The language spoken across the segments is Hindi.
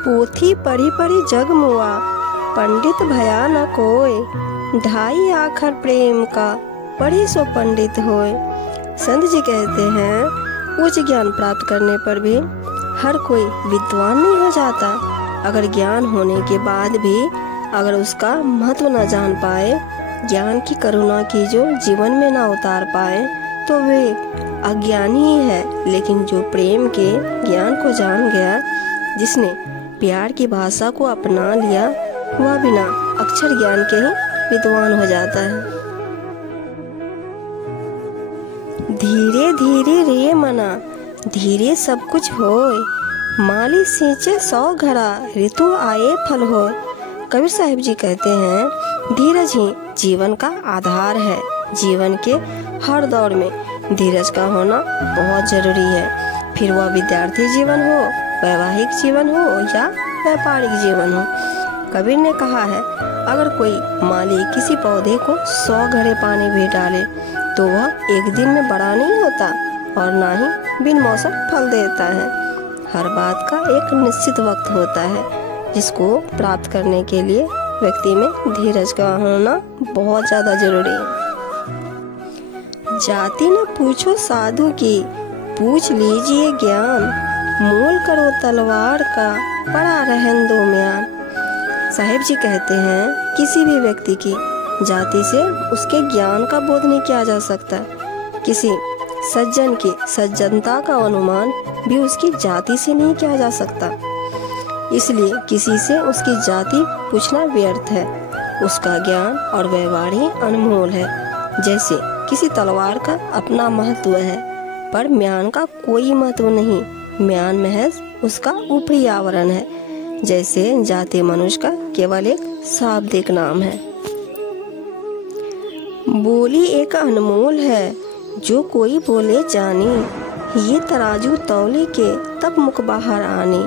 पोथी पढ़ी पढ़ी जग मुआ, पंडित भया न कोय, ढाई आखर प्रेम का, पढ़ी सो पंडित होय। संत जी कहते हैं उच्च ज्ञान प्राप्त करने पर भी हर कोई विद्वान नहीं हो जाता। अगर ज्ञान होने के बाद भी अगर उसका महत्व न जान पाए, ज्ञान की करुणा की जो जीवन में ना उतार पाए, तो वे अज्ञानी ही है। लेकिन जो प्रेम के ज्ञान को जान गया, जिसने प्यार की भाषा को अपना लिया, वह बिना अक्षर ज्ञान के ही विद्वान हो जाता है। धीरे धीरे रे मना, धीरे सब कुछ होय, माली सींचे 100 घड़ा, ऋतु आए फल होय। कबीर साहिब जी कहते हैं धीरज ही जीवन का आधार है। जीवन के हर दौर में धीरज का होना बहुत जरूरी है। फिर वह विद्यार्थी जीवन हो, वैवाहिक जीवन हो या व्यापारिक जीवन हो। कबीर ने कहा है अगर कोई माली किसी पौधे को 100 घड़े पानी भी डाले तो वह एक दिन में बड़ा नहीं होता और ना ही बिन मौसम फल देता है। हर बात का एक निश्चित वक्त होता है जिसको प्राप्त करने के लिए व्यक्ति में धीरज का होना बहुत ज्यादा जरूरी है। जाति न पूछो साधु की, पूछ लीजिए ज्ञान, मोल करो तलवार का, पड़ा रहन दो म्यान। साहिब जी कहते हैं किसी भी व्यक्ति की जाति से उसके ज्ञान का बोध नहीं किया जा सकता। किसी सज्जन की सज्जनता का अनुमान भी उसकी जाति से नहीं किया जा सकता। इसलिए किसी से उसकी जाति पूछना व्यर्थ है। उसका ज्ञान और व्यवहार ही अनमोल है। जैसे किसी तलवार का अपना महत्व है पर म्यान का कोई महत्व नहीं। म्यान महज उसका ऊपरी आवरण है। जैसे जाति मनुष्य का केवल एक शाब्दिक नाम है। बोली एक अनमोल है, जो कोई बोले जानी, ये तराजू तौले के तब मुख बाहर आनी।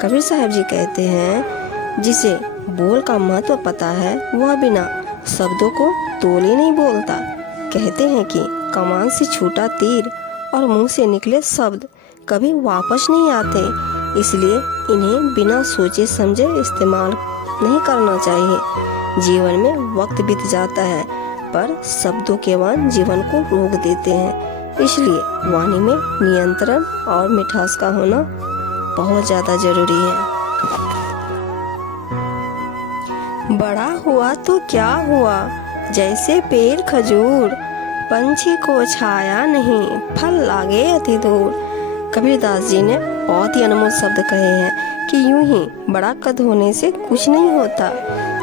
कबीर साहब जी कहते हैं जिसे बोल का महत्व पता है वह बिना शब्दों को तोले नहीं बोलता। कहते हैं कि कमान से छूटा तीर और मुंह से निकले शब्द कभी वापस नहीं आते। इसलिए इन्हें बिना सोचे समझे इस्तेमाल नहीं करना चाहिए। जीवन में वक्त बीत जाता है पर शब्दों के वाण जीवन को रोक देते हैं। इसलिए वाणी में नियंत्रण और मिठास का होना बहुत ज्यादा जरूरी है। बड़ा हुआ तो क्या हुआ, जैसे पेड़ खजूर, पंछी को छाया नहीं, फल लागे अति दूर। कबीरदास जी ने बहुत ही अनमोल शब्द कहे हैं कि यूं ही बड़ा कद होने से कुछ नहीं होता,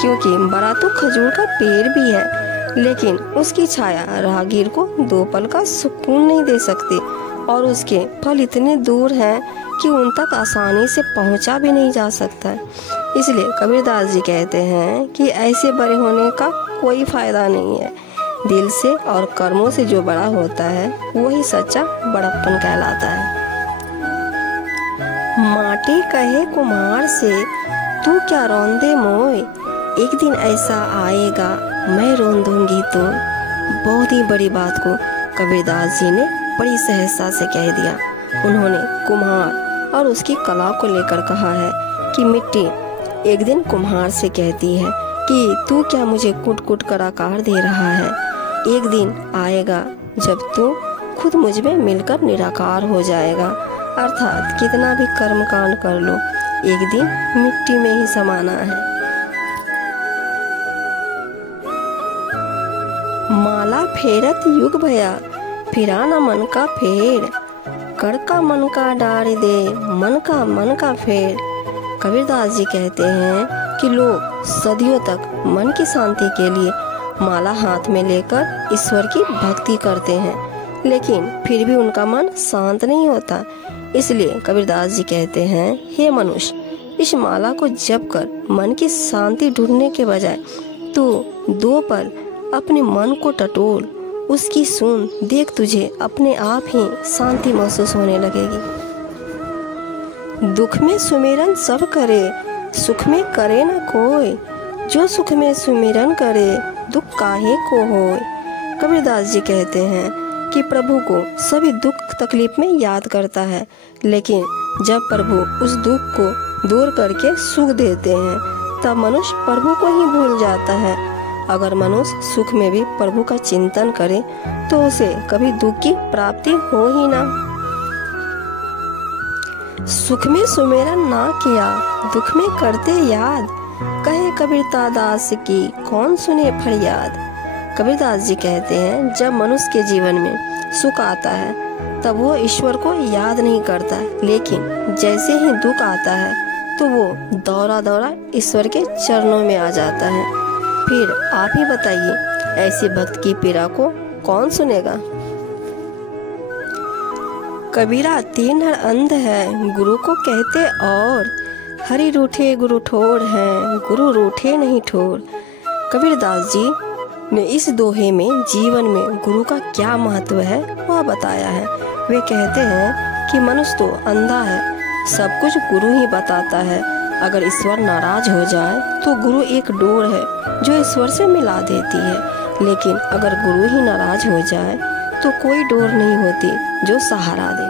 क्योंकि बड़ा तो खजूर का पेड़ भी है लेकिन उसकी छाया राहगीर को 2 पल का सुकून नहीं दे सकती और उसके फल इतने दूर हैं कि उन तक आसानी से पहुंचा भी नहीं जा सकता। इसलिए कबीरदास जी कहते हैं कि ऐसे बड़े होने का कोई फायदा नहीं है। दिल से और कर्मों से जो बड़ा होता है वही सच्चा बड़प्पन कहलाता है। माटी कहे कुम्हार से, तू क्या रौंदे मोय, एक दिन ऐसा आएगा मैं रौंदूंगी तो। बहुत ही बड़ी बात को कबीरदास जी ने बड़ी सहजता से कह दिया। उन्होंने कुम्हार और उसकी कला को लेकर कहा है कि मिट्टी एक दिन कुम्हार से कहती है कि तू क्या मुझे कूट कूट कर आकार दे रहा है। एक दिन आएगा जब तू खुद मुझ में मिलकर निराकार हो जाएगा। अर्थात कितना भी कर्म कांड कर लो एक दिन मिट्टी में ही समाना है। माला फेरत युग भया, फिरा न मन का फेर, कड़का मन का डार दे, मन का फेर। कबीरदास जी कहते हैं कि लोग सदियों तक मन की शांति के लिए माला हाथ में लेकर ईश्वर की भक्ति करते हैं, लेकिन फिर भी उनका मन शांत नहीं होता। इसलिए कबीरदास जी कहते हैं हे मनुष्य, इस माला को जप कर मन की शांति ढूंढने के बजाय तू 2 पल अपने मन को टटोल, उसकी सुन, देख तुझे अपने आप ही शांति महसूस होने लगेगी। दुख में सुमिरन सब करे, सुख में करे न कोई, जो सुख में सुमिरन करे दुख काहे को होय। कबीरदास जी कहते हैं कि प्रभु को सभी दुख तकलीफ में याद करता है, लेकिन जब प्रभु उस दुख को दूर करके सुख देते हैं, तब मनुष्य प्रभु को ही भूल जाता है। अगर मनुष्य सुख में भी प्रभु का चिंतन करे तो उसे कभी दुख की प्राप्ति हो ही ना। सुख में सुमेरन ना किया, दुख में करते याद, कहे कबीरदास दास की कौन सुने फरियाद। कबीरदास जी कहते हैं, जब मनुष्य के जीवन में सुख आता है तब वो ईश्वर को याद नहीं करता, लेकिन जैसे ही दुख आता है तो वो दौड़ा दौड़ा ईश्वर के चरणों में आ जाता है। फिर आप ही बताइए, ऐसे भक्त की पीड़ा को कौन सुनेगा। कबीरा तीन हर अंध है, गुरु को कहते और, हरि रूठे गुरु ठोर है, गुरु रूठे नहीं ठोर। कबीरदास जी ने इस दोहे में जीवन में गुरु का क्या महत्व है वह बताया है। वे कहते हैं कि मनुष्य तो अंधा है, सब कुछ गुरु ही बताता है। अगर ईश्वर नाराज हो जाए तो गुरु एक डोर है जो ईश्वर से मिला देती है, लेकिन अगर गुरु ही नाराज हो जाए तो कोई डोर नहीं होती जो सहारा दे।